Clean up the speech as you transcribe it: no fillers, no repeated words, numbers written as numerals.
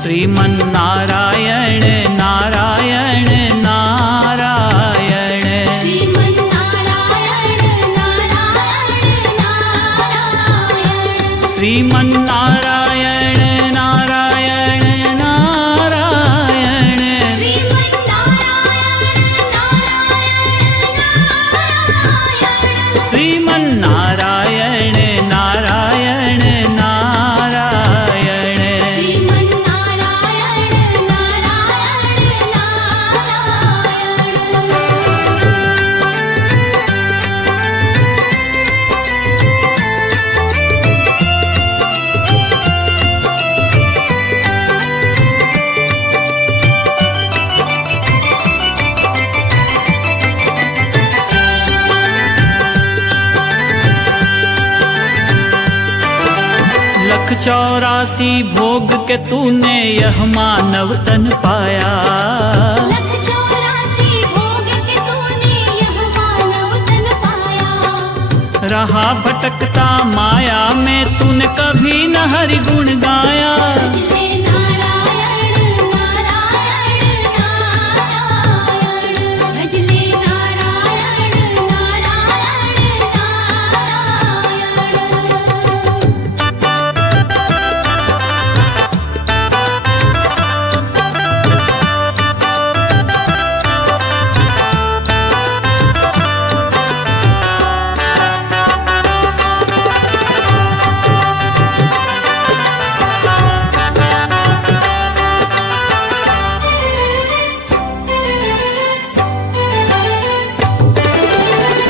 श्रीमन्नारायण नारायण नारायण श्रीमन्नारायण नारायण नारायण श्रीमन्नारायण नारायण नारायण श्रीमन्नारायण नारायण श्रीमन्नारायण नारायण श्रीमन्नारायण नारायण लख 84 भोग के तूने यह मानव तन पाया। लख 84 भोग के तूने यह मानव तन पाया। रहा भटकता माया में तूने कभी न हरि गुण